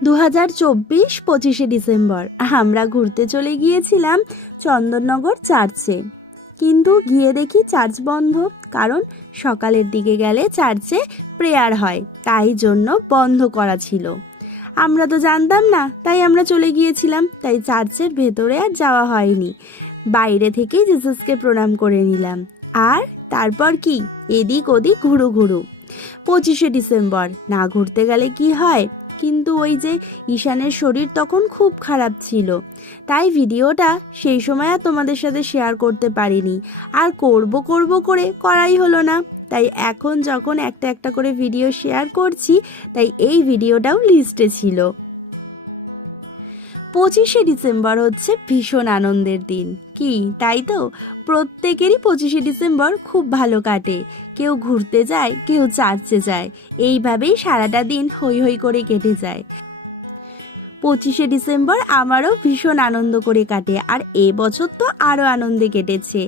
2024 25শে December আমরা ঘুরতে চলে গিয়েছিলাম চন্দননগর চার্চে, কিন্তু গিয়ে দেখি চার্চ বন্ধ। কারণ সকালের দিকে গেলে চার্চে প্রেয়ার হয়, তাই জন্য বন্ধ করা ছিল। আমরা তো জানতাম না, তাই আমরা চলে গিয়েছিলাম। তাই চার্চের ভেতরে আর যাওয়া হয়নি, বাইরে থেকেই জিসাসকে প্রণাম করে নিলাম। আর তারপর কি এদিক ওদিক ঘুরু ঘুরু। 25শে ডিসেম্বর না ঘুরতে গেলে কি হয়, কিন্তু ওই যে ঈশানের শরীর তখন খুব খারাপ ছিল, তাই ভিডিওটা সেই সময় আর তোমাদের সাথে শেয়ার করতে পারিনি। আর করব করে করাই হলো না। তাই এখন যখন একটা একটা করে ভিডিও শেয়ার করছি, তাই এই ভিডিওটাও লিস্টে ছিল। 25শে ডিসেম্বর হচ্ছে ভীষণ আনন্দের দিন, কি তাই তো? প্রত্যেকেরই 25শে ডিসেম্বর খুব ভালো কাটে। কেউ ঘুরতে যায়, কেউ চার্চে যায়, এইভাবেই সারাটা দিন হই হই করে কেটে যায়। 25শে ডিসেম্বর আমারও ভীষণ আনন্দ করে কাটে, আর এবছর তো আরও আনন্দে কেটেছে।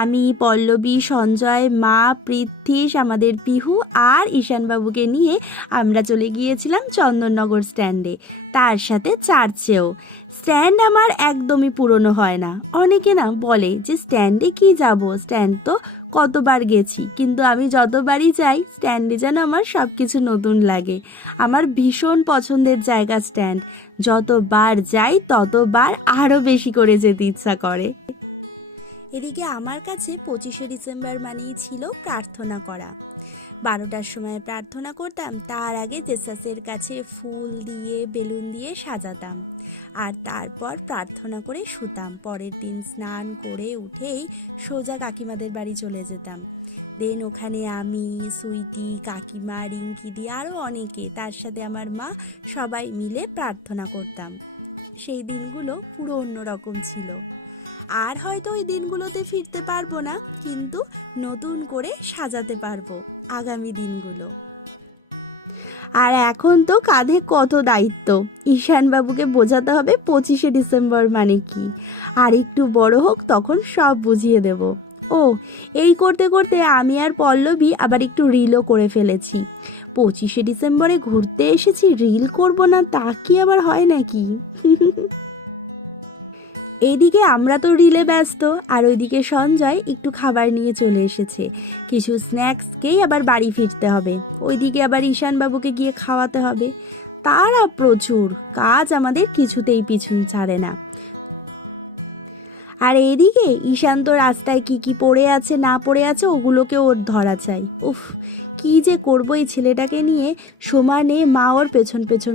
আমি, পল্লবী, সঞ্জয়, মা, পৃথ্বীশ, আমাদের পিহু আর ঈশানবাবুকে নিয়ে আমরা চলে গিয়েছিলাম চন্দননগর স্ট্যান্ডে, তার সাথে চার্চেও। স্ট্যান্ড আমার একদমই পুরনো হয় না। অনেকে না বলে যে স্ট্যান্ডে কি যাব, স্ট্যান্ড তো কতবার গেছি, কিন্তু আমি যতবারই যাই স্ট্যান্ডে যেন আমার সব কিছু নতুন লাগে। আমার ভীষণ পছন্দের জায়গা স্ট্যান্ড, যতবার যাই ততবার আরও বেশি করে যেতে ইচ্ছা করে। এদিকে আমার কাছে 25শে ডিসেম্বর মানেই ছিল প্রার্থনা করা। 12টার সময় প্রার্থনা করতাম, তার আগে জেসাসের কাছে ফুল দিয়ে বেলুন দিয়ে সাজাতাম, আর তারপর প্রার্থনা করে শুতাম। পরের দিন স্নান করে উঠেই সোজা কাকিমাদের বাড়ি চলে যেতাম। দেন ওখানে আমি, সুইটি, কাকিমা, রিঙ্কিদি আরও অনেকে, তার সাথে আমার মা, সবাই মিলে প্রার্থনা করতাম। সেই দিনগুলো পুরো অন্যরকম ছিল। আর হয়তো ওই দিনগুলোতে ফিরতে পারবো না, কিন্তু নতুন করে সাজাতে পারবো আগামী দিনগুলো। আর এখন তো কাঁধে কত দায়িত্ব। ঈশানবাবুকে বোঝাতে হবে 25শে ডিসেম্বর মানে কি। আর একটু বড় হোক, তখন সব বুঝিয়ে দেব। ও, এই করতে করতে আমি আর পল্লবী আবার একটু রিলও করে ফেলেছি। 25শে ডিসেম্বরে ঘুরতে এসেছি, রিল করব না তা কি আবার হয় নাকি? এইদিকে আমরা তো রিলে ব্যস্ত, আর ওইদিকে সঞ্জয় একটু খাবার নিয়ে চলে এসেছে। কিছু স্ন্যাক্সকেই আবার বাড়ি ফিরতে হবে, ওইদিকে আবার ঈশানবাবুকে গিয়ে খাওয়াতে হবে। তারা প্রচুর কাজ, আমাদের কিছুতেই পিছু ছাড়ে না। আর এইদিকে ঈশান তো রাস্তায় কি কি পড়ে আছে না পড়ে আছে ওগুলোকে ওর ধরা চাই। উফ, কি যে করবো এই ছেলেটাকে নিয়ে। সমানে মা ওর পেছন পেছন